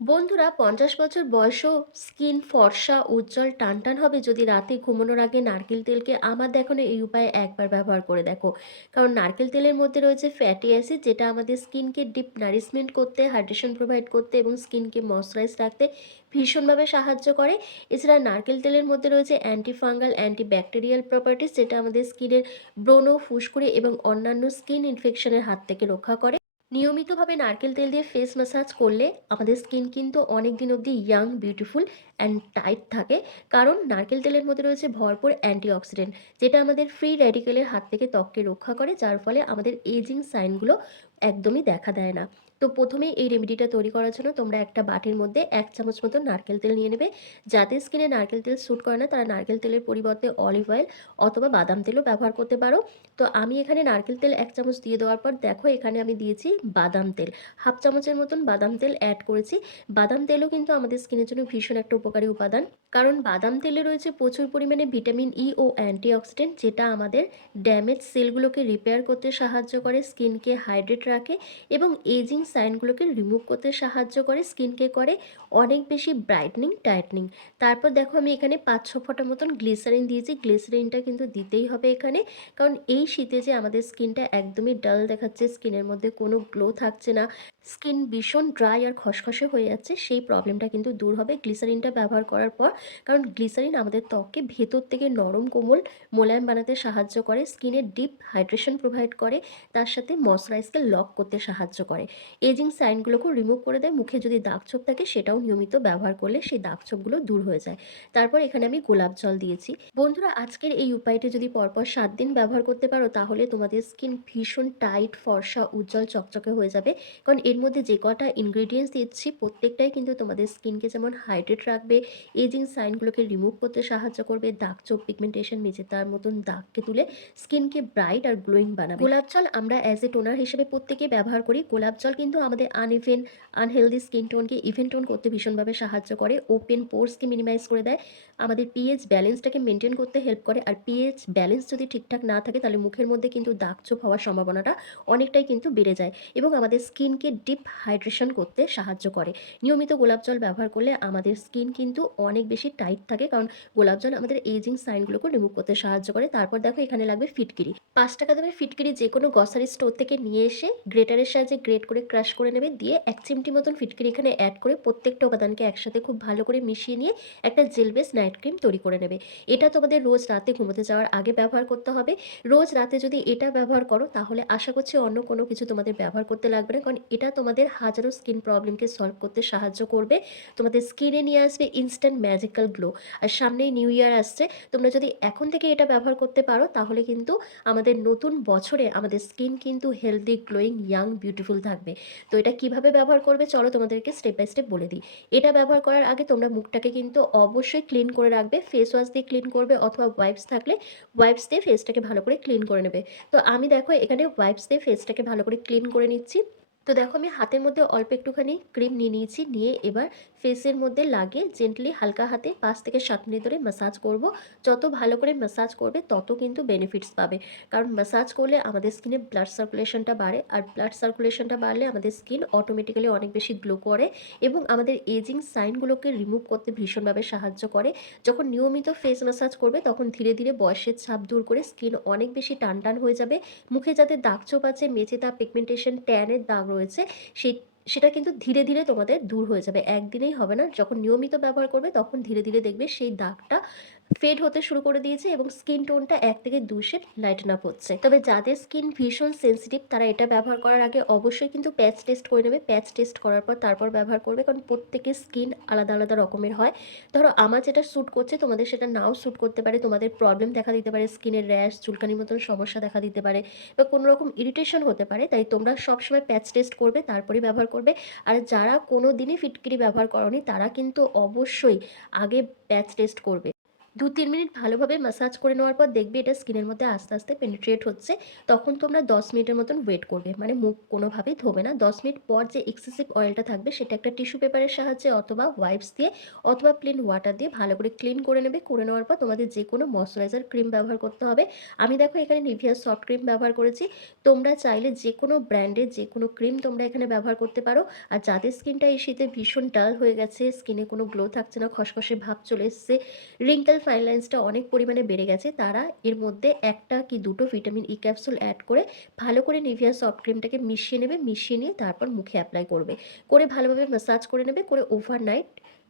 বন্ধুরা, পঞ্চাশ বছর বয়সেও স্কিন ফর্সা, উজ্জ্বল, টানটান হবে যদি রাতে ঘুমানোর আগে নারকেল তেলকে আমার দেখানো এই উপায়ে একবার ব্যবহার করে দেখো। কারণ নারকেল তেলের মধ্যে রয়েছে ফ্যাটি অ্যাসিড যেটা আমাদের স্কিনকে ডিপ নারিশমেন্ট করতে হাইড্রেশন প্রোভাইড করতে এবং স্কিনকে ময়শ্চারাইজ রাখতে ভীষণভাবে সাহায্য করে। এছাড়া নারকেল তেলের মধ্যে রয়েছে anti fungal anti bacterial properties যেটা আমাদের স্কিনের ব্রণ, ফুসকুড়ি এবং অন্যান্য স্কিন ইনফেকশনের হাত থেকে রক্ষা করে। নিয়মিতভাবে নারকেল তেল দিয়ে ফেস ম্যাসাজ করলে আমাদের স্কিন কিন্তু অনেক দিন অবধি ইয়াং বিউটিফুল অ্যান্ড টাইট থাকে। কারণ নারকেল তেলের মধ্যে রয়েছে ভরপুর অ্যান্টিঅক্সিডেন্ট যেটা আমাদের ফ্রি রেডিকেলের হাত থেকে ত্বককে রক্ষা করে, যার ফলে আমাদের এজিং সাইনগুলো একদমই দেখা দেয় না। তো প্রথমেই এই রেমেডিটা তৈরি করার জন্য তোমরা একটা বাটির মধ্যে এক চামচ মতো নারকেল তেল নিয়ে নেবে। যাদের স্কিনে নারকেল তেল স্যুট করে না, তারা নারকেল তেলের পরিবর্তে অলিভ অয়েল অথবা বাদাম তেলও ব্যবহার করতে পারো। তো আমি এখানে নারকেল তেল এক চামচ দিয়ে দেওয়ার পর দেখো এখানে আমি দিয়েছি বাদাম তেল। হাফ চামচের মতন বাদাম তেল অ্যাড করেছি। বাদাম তেলও কিন্তু আমাদের স্কিনের জন্য ভীষণ একটা উপকারী উপাদান। কারণ বাদাম তেলে রয়েছে প্রচুর পরিমাণে ভিটামিন ই ও অ্যান্টিঅক্সিডেন্ট যেটা আমাদের ড্যামেজ সেলগুলোকে রিপেয়ার করতে সাহায্য করে স্কিনকে হাইড্রেট রাখে এবং এজিং সাইনগুলোকে রিমুভ করতে সাহায্য করে স্কিনকে করে। অনেক বেশি ব্রাইটনিং টাইটনিং তারপর দেখো আমি এখানে পাঁচ ছ ফোঁটা মতন গ্লিসারিন দিয়েছি। গ্লিসারিনটা কিন্তু দিতেই হবে এখানে। কারণ এই শীতে যে আমাদের স্কিনটা একদমই ডাল দেখাচ্ছে স্কিনের মধ্যে কোনো গ্লো থাকছে না। স্কিন ভীষণ ড্রাই আর খসখসে হয়ে যাচ্ছে, সেই প্রবলেমটা কিন্তু দূর হবে গ্লিসারিনটা ব্যবহার করার পর। কারণ গ্লিসারিন আমাদের ত্বককে ভেতর থেকে নরম কোমল মোলায়েম বানাতে সাহায্য করে স্কিনের ডিপ হাইড্রেশন প্রোভাইড করে, তার সাথে ময়শ্চারাইজকে লক করতে সাহায্য করে। এজিং সাইনগুলোকেও রিমুভ করে দেয়। মুখে যদি দাগ ছোপ থাকে, সেটাও নিয়মিত ব্যবহার করলে সেই দাগ ছোপগুলো দূর হয়ে যায়। তারপর এখানে আমি গোলাপ জল দিয়েছি। বন্ধুরা, আজকের এই উপায়টি যদি পরপর সাত দিন ব্যবহার করতে পারো, তাহলে তোমাদের স্কিন ভীষণ টাইট ফর্সা, উজ্জ্বল, চকচকে হয়ে যাবে। কারণ এর মধ্যে যে কটা ইনগ্রিডিয়েন্টস দিচ্ছি, প্রত্যেকটাই কিন্তু তোমাদের স্কিনকে যেমন হাইড্রেট রাখবে এজিং সাইনগুলোকে রিমুভ করতে সাহায্য করবে, দাগ চোখ পিগমেন্টেশন মেজে তার মতন দাগকে তুলে স্কিনকে ব্রাইট আর গ্লোয়িং বানাবে। গোলাপ জল আমরা অ্যাজ এ টোনার হিসেবে প্রত্যেকে ব্যবহার করি। গোলাপ জল কিন্তু আমাদের আনইভেন আনহেলদি স্কিন টোনকে ইভেন টোন করতে ভীষণভাবে সাহায্য করে। ওপেন পোর্সকে মিনিমাইজ করে দেয়। আমাদের পিএইচ ব্যালেন্সটাকে মেনটেন করতে হেল্প করে। আর পিএইচ ব্যালেন্স যদি ঠিকঠাক না থাকে, তাহলে মুখের মধ্যে কিন্তু দাগ চোপ হওয়ার সম্ভাবনাটা অনেকটাই কিন্তু বেড়ে যায় এবং আমাদের স্কিনকে ডিপ হাইড্রেশন করতে সাহায্য করে। নিয়মিত গোলাপ জল ব্যবহার করলে আমাদের স্কিন কিন্তু অনেক বেশি টাইট থাকে, কারণ গোলাপ জল আমাদের এজিং সাইনগুলোকে রিমুভ করতে সাহায্য করে। তারপর দেখো এখানে লাগবে ফিটকিরি। পাঁচ টাকা দামের ফিটকিরি যে কোনো গ্রসারি স্টোর থেকে নিয়ে এসে গ্রেটারের সাহায্যে গ্রেট করে ক্রাশ করে নেবে। দিয়ে এক চিমটি মতন ফিটকিরি এখানে অ্যাড করে প্রত্যেকটা উপাদানকে একসাথে খুব ভালো করে মিশিয়ে নিয়ে একটা জেল বেস নাইট ক্রিম তৈরি করে নেবে। এটা তোমাদের রোজ রাতে ঘুমোতে যাওয়ার আগে ব্যবহার করতে হবে। রোজ রাতে যদি এটা ব্যবহার করো, তাহলে আশা করছি অন্য কোনো কিছু তোমাদের ব্যবহার করতে লাগবে না। কারণ এটা তোমাদের হাজারো স্কিন প্রবলেমকে সলভ করতে সাহায্য করবে। তোমাদের স্কিনে নিয়ে আসবে ইনস্ট্যান্ট ম্যাজিক্যাল গ্লো আর সামনেই নিউ ইয়ার আসছে, তোমরা যদি এখন থেকে এটা ব্যবহার করতে পারো, তাহলে কিন্তু আমাদের নতুন বছরে আমাদের স্কিন কিন্তু হেলদি গ্লোয়িং ইয়াং বিউটিফুল থাকবে। তো এটা কীভাবে ব্যবহার করবে, চলো তোমাদেরকে স্টেপ বাই স্টেপ বলে দিই। এটা ব্যবহার করার আগে তোমরা মুখটাকে কিন্তু অবশ্যই ক্লিন করে রাখবে ফেস ওয়াশ দিয়ে ক্লিন করবে অথবা ওয়াইপস থাকলে ওয়াইপস দিয়ে ফেসটাকে ভালো করে ক্লিন করে নেবে। তো আমি দেখো এখানে ওয়াইপস দিয়ে ফেসটাকে ভালো করে ক্লিন করে নিচ্ছি। তো দেখো আমি হাতের মধ্যে অল্প একটুখানি ক্রিম নিয়ে নিয়েছি। নিয়ে এবার ফেসের মধ্যে লাগে জেন্টলি হালকা হাতে পাঁচ থেকে সাত মিনিট ধরে ম্যাসাজ করব। যত ভালো করে ম্যাসাজ করবে, তত কিন্তু বেনিফিটস পাবে। কারণ ম্যাসাজ করলে আমাদের স্কিনে ব্লাড সার্কুলেশনটা বাড়ে আর ব্লাড সার্কুলেশনটা বাড়লে আমাদের স্কিন অটোমেটিক্যালি অনেক বেশি গ্লো করে এবং আমাদের এজিং সাইনগুলোকে রিমুভ করতে ভীষণভাবে সাহায্য করে। যখন নিয়মিত ফেস ম্যাসাজ করবে, তখন ধীরে ধীরে বয়সের ছাপ দূর করে স্কিন অনেক বেশি টান টান হয়ে যাবে। মুখে যাতে দাগ চোপ আছে মেচে তা পিগমেন্টেশন ট্যানের দাগ রয়েছে, সেই, সেটা কিন্তু ধীরে ধীরে তোমাদের দূর হয়ে যাবে। একদিনেই হবে না, যখন নিয়মিত ব্যবহার করবে, তখন ধীরে ধীরে দেখবে সেই দাগটা ফেড হতে শুরু করে দিয়েছে এবং স্কিন টোনটা এক থেকে দুই শেড লাইটেন আপ হচ্ছে। তবে যাদের স্কিন ভীষণ সেন্সিটিভ তারা এটা ব্যবহার করার আগে অবশ্যই কিন্তু প্যাচ টেস্ট করে নেবে। প্যাচ টেস্ট করার পর তারপর ব্যবহার করবে কারণ প্রত্যেকের স্কিন আলাদা আলাদা রকমের হয়। ধরো, আমার যেটা শ্যুট করছে, তোমাদের সেটা নাও শ্যুট করতে পারে। তোমাদের প্রবলেম দেখা দিতে পারে স্কিনের র্যাশ চুলকানির মতন সমস্যা দেখা দিতে পারে বা কোনো রকম ইরিটেশন হতে পারে। তাই তোমরা সবসময় প্যাচ টেস্ট করবে, তারপরেই ব্যবহার করবে। আর যারা কোনো দিনই ফিটকিরি ব্যবহার করনি, তারা কিন্তু অবশ্যই আগে প্যাচ টেস্ট করবে। ২-৩ মিনিট ভালোভাবে ম্যাসাজ করে নেওয়ার পর দেখবে এটা স্কিনের মধ্যে আস্তে, আস্তে পেনিট্রেট হচ্ছে। তখন তোমরা ১০ মিনিটের মতন ওয়েট করবে। মানে মুখ কোনোভাবেই ধোবে না। ১০ মিনিট পর যে এক্সেসিভ অয়েলটা থাকবে সেটা একটা টিস্যু পেপারের সাহায্যে অথবা ওয়াইপস দিয়ে অথবা প্লেন ওয়াটার দিয়ে ভালো করে ক্লিন করে নেবে। করে নেওয়ার পর তোমাদের যে কোনো ময়েশ্চারাইজার ক্রিম ব্যবহার করতে হবে। আমি দেখো এখানে নিভিয়া সফট ক্রিম ব্যবহার করেছি। তোমরা চাইলে যে কোনো ব্র্যান্ডের যে কোনো ক্রিম তোমরা এখানে ব্যবহার করতে পারো। আর যাদের স্কিনটা এই শীতে ভীষণ ডাল হয়ে গেছে, স্কিনে কোনো গ্লো থাকছে না, খসখসে ভাব চলে এসছে, রিঙ্কেল ফাইন লাইন্সটা অনেক পরিমাণে বেড়ে গেছে, তারা এর মধ্যে একটা কি দুটো ভিটামিন ই ক্যাপসুল অ্যাড করে ভালো করে নিভিয়া সফট ক্রিমটাকে মিশিয়ে নেবে। মিশিয়ে নিয়ে তারপর মুখে অ্যাপ্লাই করবে। করে ভালোভাবে ম্যাসাজ করে নেবে। করে ওভারনাইট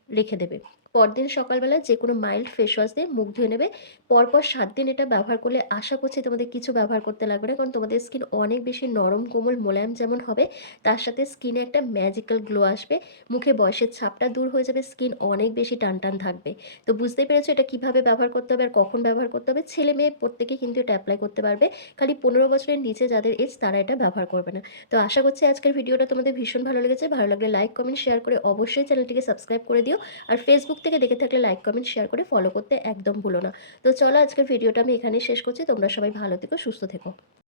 রেখে দেবে। পরদিন সকালবেলা যে কোনো মাইল্ড ফেস ওয়াশ দিয়ে মুখ ধুয়ে নেবে। পরপর সাত দিন এটা ব্যবহার করলে আশা করছি তোমাদের কিছু ব্যবহার করতে লাগবে না। কারণ তোমাদের স্কিন অনেক বেশি নরম, কোমল, মোলায়েম যেমন হবে, তার সাথে স্কিনে একটা ম্যাজিক্যাল গ্লো আসবে। মুখে বয়সের ছাপটা দূর হয়ে যাবে। স্কিন অনেক বেশি টানটান থাকবে। তো বুঝতেই পেরেছ এটা কীভাবে ব্যবহার করতে হবে আর কখন ব্যবহার করতে হবে। ছেলে-মেয়ে প্রত্যেকেই কিন্তু এটা অ্যাপ্লাই করতে পারবে। খালি ১৫ বছরের নিচে যাদের এজ তারা এটা ব্যবহার করবে না। তো আশা করছি আজকের ভিডিওটা তোমাদের ভীষণ ভালো লেগেছে। ভালো লাগলে লাইক, কমেন্ট, শেয়ার করে অবশ্যই চ্যানেলটিকে সাবস্ক্রাইব করে দিও। আর Facebook থেকে দেখে থাকলে লাইক, কমেন্ট, শেয়ার করে ফলো করতে একদম ভুলো না। তো চলো আজকের ভিডিওটা আমি এখানে শেষ করছি। তোমরা সবাই ভালো থেকো, সুস্থ থেকো।